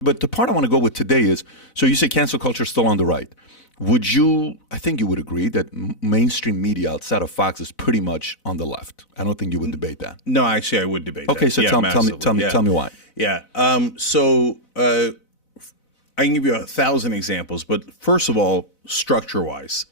But the part I want to go with today is, so you say cancel culture is still on the right. Would you, I think you would agree that mainstream media outside of Fox is pretty much on the left. I don't think you would debate that. No, actually, I would debate that. Okay, so yeah, tell me why. Yeah. I can give you 1,000 examples, but first of all, structure-wise,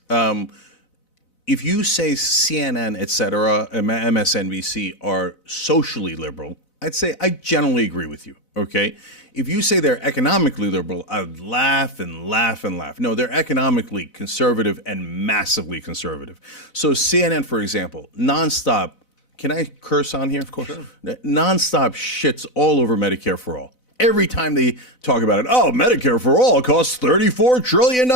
if you say CNN, et cetera, MSNBC are socially liberal, I'd say I generally agree with you, okay? If you say they're economically liberal, I would laugh and laugh and laugh. No, they're economically conservative and massively conservative. So CNN, for example, nonstop, can I curse on here? Of course. Sure. Nonstop shits all over Medicare for All. Every time they talk about it, oh, Medicare for All costs $34 trillion.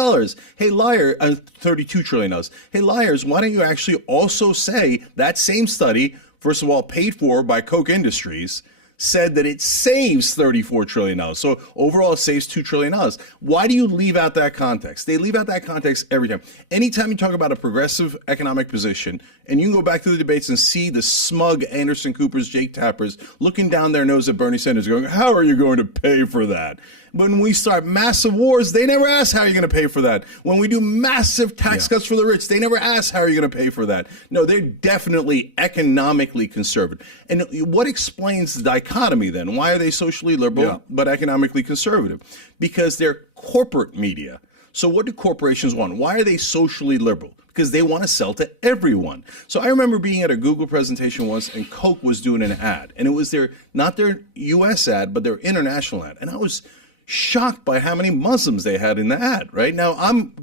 Hey, liar, $32 trillion. Hey, liars, why don't you actually also say that same study, first of all, paid for by Koch Industries, said that it saves $34 trillion. So overall, it saves $2 trillion. Why do you leave out that context? They leave out that context every time. Anytime you talk about a progressive economic position, and you can go back to the debates and see the smug Anderson Coopers, Jake Tappers, looking down their nose at Bernie Sanders going, how are you going to pay for that? When we start massive wars, they never ask how you're going to pay for that. When we do massive tax cuts for the rich, they never ask how are you going to pay for that. No, they're definitely economically conservative. And what explains the dichotomy then? Why are they socially liberal but economically conservative? Because they're corporate media. So what do corporations want? Why are they socially liberal? Because they want to sell to everyone. So I remember being at a Google presentation once, and Coke was doing an ad. And it was not their U.S. ad, but their international ad. And I was shocked by how many Muslims they had in the ad, right? Now,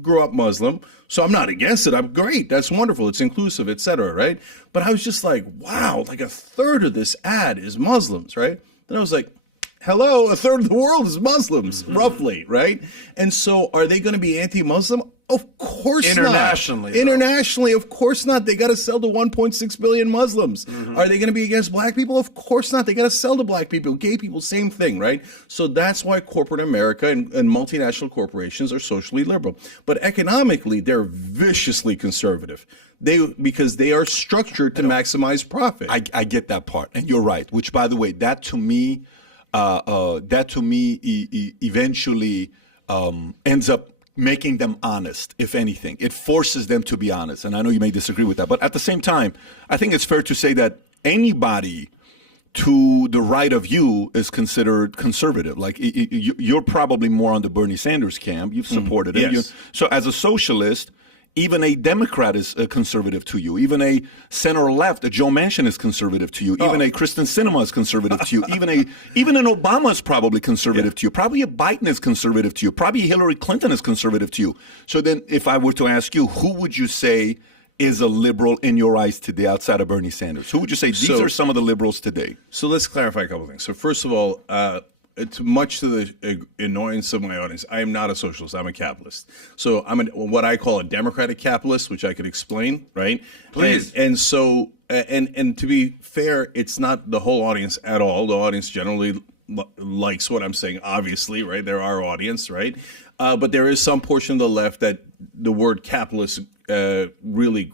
grew up Muslim, so I'm not against it. I'm great. That's wonderful. It's inclusive, et cetera, right? But I was just like, wow, like a third of this ad is Muslims, right? Then I was like, hello, a third of the world is Muslims, roughly, right? And so are they going to be anti-Muslim? Of course Internationally, not. Internationally, of course not. They got to sell to 1.6 billion Muslims. Are they going to be against black people? Of course not. They got to sell to black people, gay people, same thing, right? So that's why corporate America and multinational corporations are socially liberal. But economically, they're viciously conservative. Because they are structured to maximize profit. I get that part, and you're right. Which, by the way, that to me eventually ends up making them honest, if anything. It forces them to be honest. And I know you may disagree with that. But at the same time, I think it's fair to say that anybody to the right of you is considered conservative. Like you're probably more on the Bernie Sanders camp. You've supported it. Yes. So as a socialist, even a Democrat is conservative to you. Even a center-left, a Joe Manchin is conservative to you. Even a Kristen Sinema is conservative to you. Even an Obama is probably conservative to you. Probably a Biden is conservative to you. Probably Hillary Clinton is conservative to you. So then if I were to ask you, who would you say is a liberal in your eyes today outside of Bernie Sanders? Who would you say these are some of the liberals today? So let's clarify a couple of things. So first of all, it's much to the annoyance of my audience, I am not a socialist. I'm a capitalist. So I'm what I call a democratic capitalist, which I could explain, right? Please. And so, and to be fair, it's not the whole audience at all. The audience generally likes what I'm saying, obviously, right? They're our audience, right? But there is some portion of the left that the word capitalist really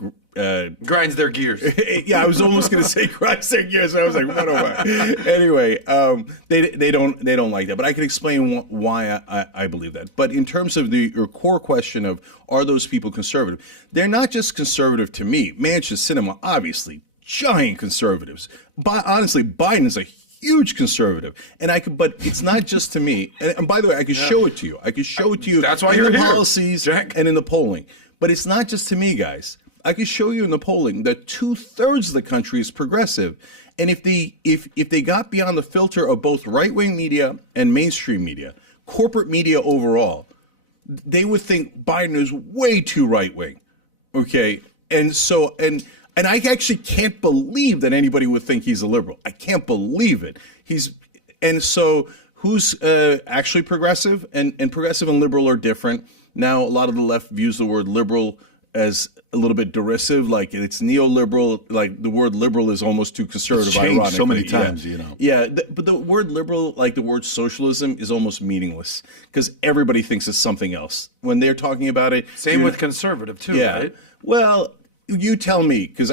grinds their gears. Yeah, I was almost going to say grinds their gears. I was like, what am I? Anyway, they don't like that. But I can explain why I believe that. But in terms of your core question of are those people conservative, they're not just conservative to me. Manchin, Sinema, obviously, giant conservatives. Honestly, Biden is a huge conservative, but it's not just to me. And by the way, I could show it to you. I could show it to you. That's why in you're the here, policies Jack. and in the polling. But it's not just to me, guys. I can show you in the polling that 2/3 of the country is progressive, and if they got beyond the filter of both right-wing media and mainstream media, corporate media overall, they would think Biden is way too right-wing. Okay, and I actually can't believe that anybody would think he's a liberal. I can't believe it. So who's actually progressive? And progressive and liberal are different. Now, a lot of the left views the word liberal as a little bit derisive, like it's neoliberal. Like the word liberal is almost too conservative. It's changed ironically. so many times, you know. Yeah, but the word liberal, like the word socialism, is almost meaningless because everybody thinks it's something else when they're talking about it. Same with conservative too, Yeah. right? Well, You tell me, because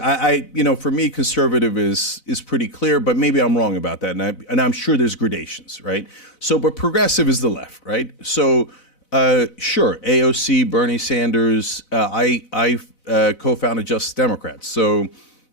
for me, conservative is pretty clear, but maybe I'm wrong about that, and I'm sure there's gradations, right? So, but progressive is the left, right? So, sure, AOC, Bernie Sanders, I co-founded Justice Democrats, so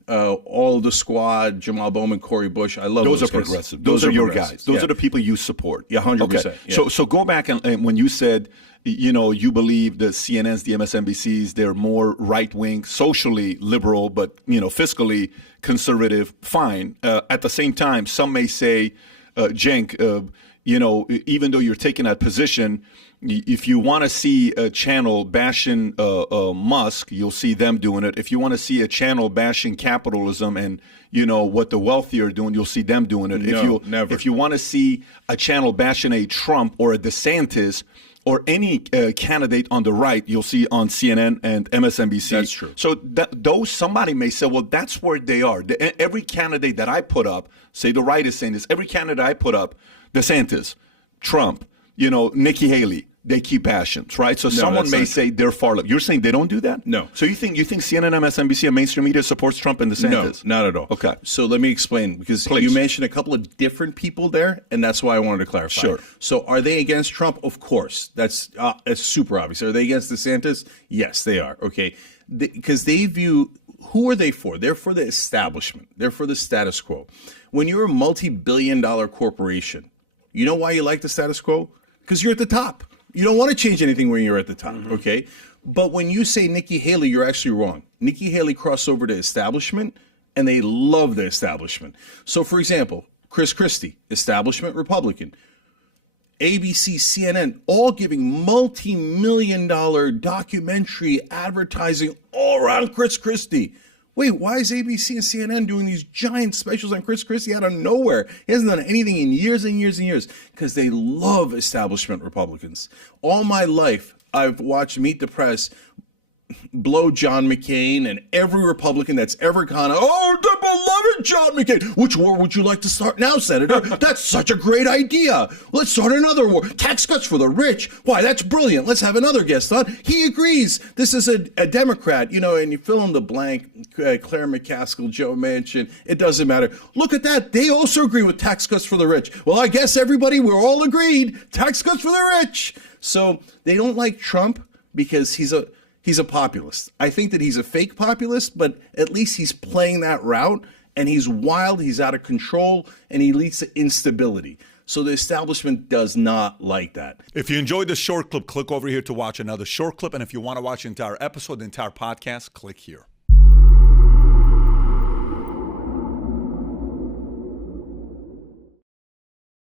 all of the squad, Jamal Bowman, Cory Bush, I love those are guys. progressive. Those are your progressive. guys. Those are the people you support. Yeah, 100%. Okay. Yeah. So go back and when you said, you believe the CNNs, the MSNBCs, they're more right-wing, socially liberal, but, fiscally conservative, fine. At the same time, some may say, Cenk, even though you're taking that position, if you want to see a channel bashing Musk, you'll see them doing it. If you want to see a channel bashing capitalism and what the wealthy are doing, you'll see them doing it. No, never. If you want to see a channel bashing a Trump or a DeSantis or any candidate on the right, you'll see on CNN and MSNBC. That's true. So those, somebody may say, well, that's where they are. Every candidate that I put up, say the right is saying this, every candidate I put up, DeSantis, Trump, Nikki Haley, they keep passions, right? So someone may say they're far left. You're saying they don't do that? No. So you think CNN, MSNBC, and mainstream media supports Trump and DeSantis? No, not at all. Okay. So let me explain, because Please. you mentioned a couple of different people there, and that's why I wanted to clarify. Sure. So are they against Trump? Of course. That's super obvious. Are they against DeSantis? Yes, they are. Okay. Because they view, who are they for? They're for the establishment. They're for the status quo. When you're a multi-billion-dollar corporation, you know why you like the status quo? Because you're at the top. You don't want to change anything when you're at the top, okay? But when you say Nikki Haley, you're actually wrong. Nikki Haley crossed over to establishment, and they love the establishment. So, for example, Chris Christie, establishment Republican. ABC, CNN, all giving multi-million-dollar documentary advertising all around Chris Christie. Wait, why is ABC and CNN doing these giant specials on Chris Christie out of nowhere? He hasn't done anything in years and years and years, because they love establishment Republicans. All my life, I've watched Meet the Press blow John McCain and every Republican that's ever gone, oh, the beloved John McCain. Which war would you like to start now, Senator? That's such a great idea. Let's start another war. Tax cuts for the rich. Why, that's brilliant. Let's have another guest on. He agrees. This is a Democrat, and you fill in the blank, Claire McCaskill, Joe Manchin. It doesn't matter. Look at that. They also agree with tax cuts for the rich. Well, I guess everybody, we're all agreed. Tax cuts for the rich. So they don't like Trump because he's a populist. I think that he's a fake populist, but at least he's playing that route, and he's wild, he's out of control, and he leads to instability. So the establishment does not like that. If you enjoyed this short clip, click over here to watch another short clip. And if you want to watch the entire episode, the entire podcast, click here.